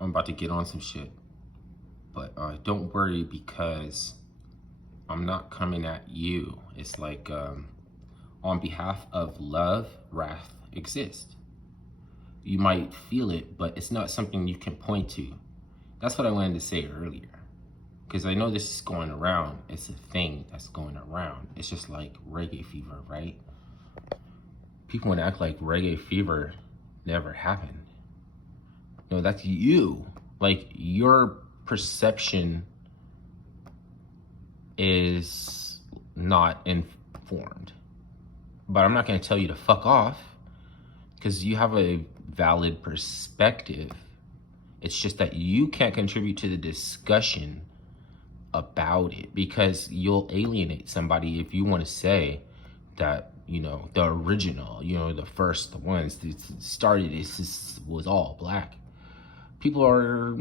I'm about to get on some shit. But don't worry, because I'm not coming at you. It's like, on behalf of love, wrath exists. You might feel it, but it's not something you can point to. That's what I wanted to say earlier. Because I know this is going around. It's a thing that's going around. It's just like reggae fever, right? People want to act like reggae fever never happened. No, that's you. Like, your perception is not informed. But I'm not going to tell you to fuck off, because you have a valid perspective. It's just that you can't contribute to the discussion about it, because you'll alienate somebody if you want to say that, you know, the original, you know, the first, the ones that started this was all black. People are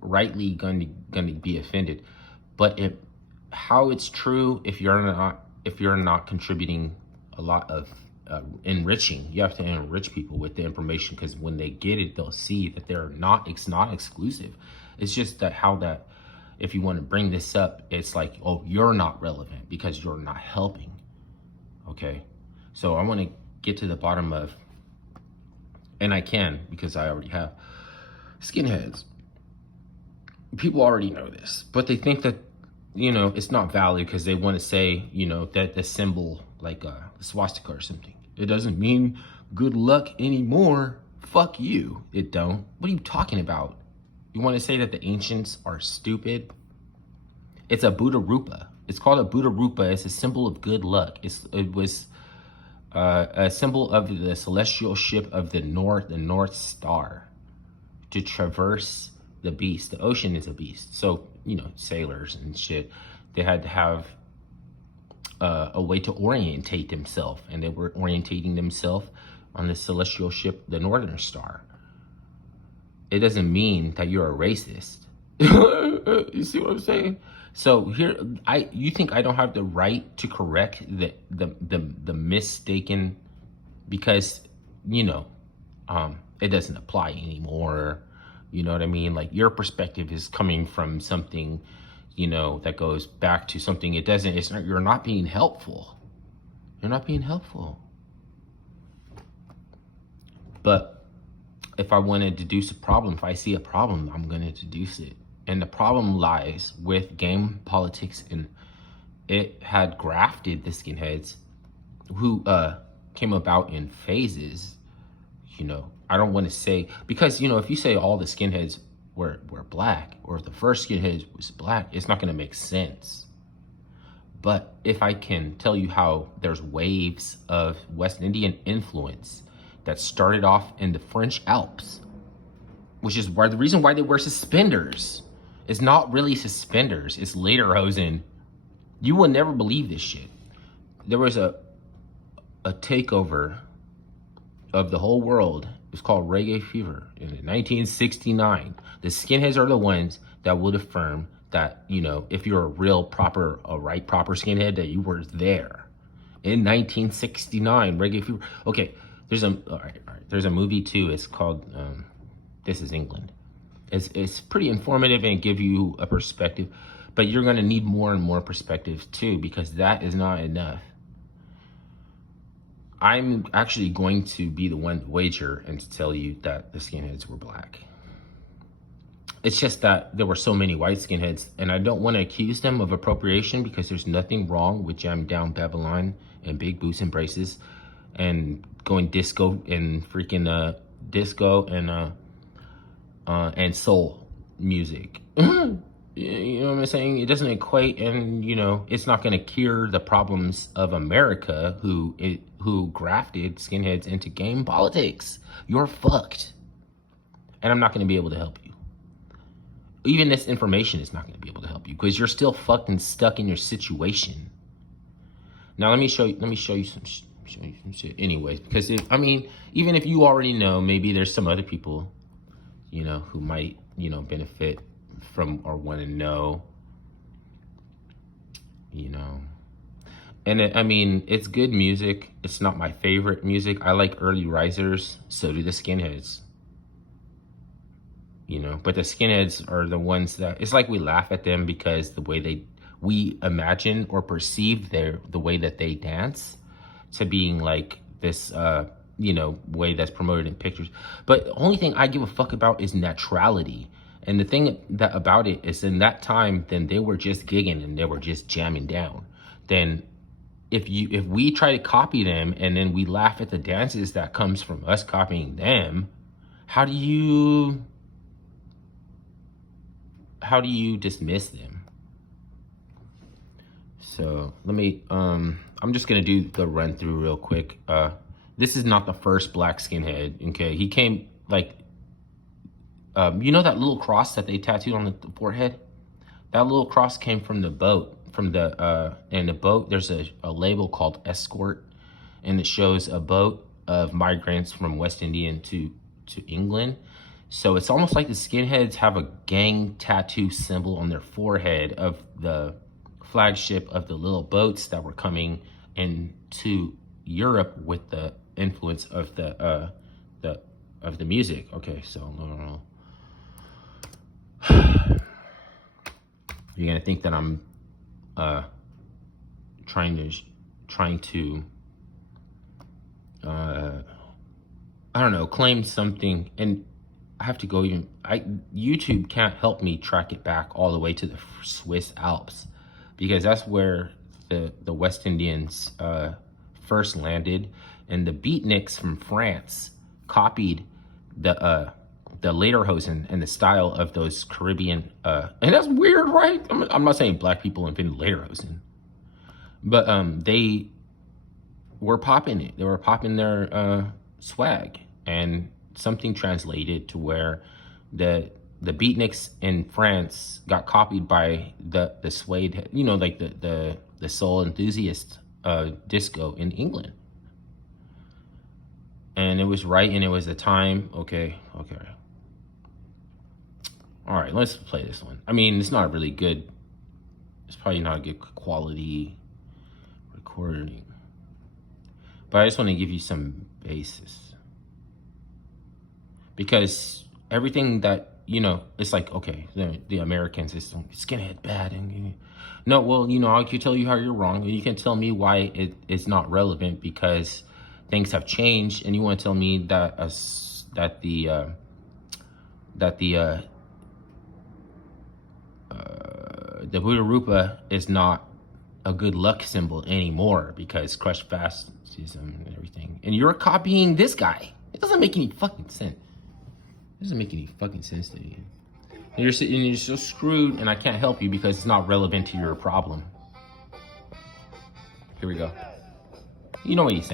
rightly going to be offended. But how it's true, if you're not contributing a lot of enriching, you have to enrich people with the information, because when they get it, they'll see that it's not exclusive. It's just that if you want to bring this up, it's like, oh, you're not relevant because you're not helping. Okay, so I want to get to the bottom of, and I can, because I already have, skinheads. People already know this, but they think that, you know, it's not valid because they want to say, you know, that the symbol, like a swastika or something, it doesn't mean good luck anymore. Fuck you, it don't. What are you talking about? You want to say that the ancients are stupid? It's a Buddha Rupa. It's called a Buddha Rupa. It's a symbol of good luck. It was a symbol of the celestial ship of the North Star, to traverse the beast. The ocean is a beast. So, you know, sailors and shit, they had to have a way to orientate themselves, and they were orientating themselves on the celestial ship, the Northern Star. It doesn't mean that you're a racist. You see what I'm saying? So here, you think I don't have the right to correct the mistaken, because, you know, it doesn't apply anymore. You know what I mean? Like, your perspective is coming from something, you know, that goes back to something. You're not being helpful. You're not being helpful. But if I want to deduce a problem, if I see a problem, I'm going to deduce it. And the problem lies with game politics, and it had grafted the skinheads, who came about in phases. You know, I don't want to say, because, you know, if you say all the skinheads were black, or if the first skinhead was black, it's not going to make sense. But if I can tell you how there's waves of West Indian influence that started off in the French Alps, which is why the reason why they wear suspenders is not really suspenders, it's lederhosen. You will never believe this shit. There was a takeover of the whole world. It was called reggae fever in 1969. The skinheads are the ones that would affirm that, you know, if you're a proper skinhead, that you were there in 1969. Reggae fever. Okay, there's a movie too. It's called This Is England. It's pretty informative and give you a perspective, but you're going to need more and more perspectives too, because that is not enough. I'm actually going to be the one to wager and to tell you that the skinheads were black. It's just that there were so many white skinheads, and I don't want to accuse them of appropriation, because there's nothing wrong with jamming down Babylon and big boots and braces and going disco and freaking disco and soul music. You know what I'm saying? It doesn't equate, and, you know, it's not going to cure the problems of America, who grafted skinheads into game politics. You're fucked. And I'm not going to be able to help you. Even this information is not going to be able to help you, because you're still fucking stuck in your situation. Now let me show you some shit anyways, because even if you already know, maybe there's some other people, you know, who might, you know, benefit from or want to know, you know. And it's good music. It's not my favorite music. I like early risers. So do the skinheads. you know. But the skinheads are the ones that, it's like we laugh at them because the way we imagine or perceive the way that they dance to being like this, you know, way that's promoted in pictures. But the only thing I give a fuck about is neutrality. And the thing that about it is, in that time, then they were just gigging and they were just jamming down. Then if we try to copy them and then we laugh at the dances that comes from us copying them, how do you dismiss them? So let me, I'm just gonna do the run through real quick. This is not the first black skinhead, okay? He came, like, you know that little cross that they tattooed on the forehead? That little cross came from the boat, in the boat, there's a label called Escort, and it shows a boat of migrants from West Indian to England. So it's almost like the skinheads have a gang tattoo symbol on their forehead of the flagship of the little boats that were coming into Europe with the influence of the music. Okay, so you're gonna think that I'm trying to I don't know, claim something, and I have to go YouTube can't help me track it back all the way to the Swiss Alps, because that's where the West Indians first landed, and the beatniks from France copied the lederhosen and the style of those Caribbean, and that's weird, right? I'm not saying black people invented lederhosen, but they were popping it. They were popping their swag, and something translated to where the beatniks in France got copied by the suede, you know, like the soul enthusiast disco in England. And it was right, and it was a time. Okay. All right, let's play this one. I mean, it's not really good. It's probably not a good quality recording, but I just want to give you some basis, because everything that, you know, it's like, okay, the Americans is skinhead bad, and no, well, you know, I can tell you how you're wrong, and you can tell me why it's not relevant, because things have changed, and you want to tell me that the Buddha Rupa is not a good luck symbol anymore because crushed fascism and everything, and you're copying this guy. It doesn't make any fucking sense. It doesn't make any fucking sense to you. And you're so screwed, and I can't help you because it's not relevant to your problem. Here we go. You know what he's saying.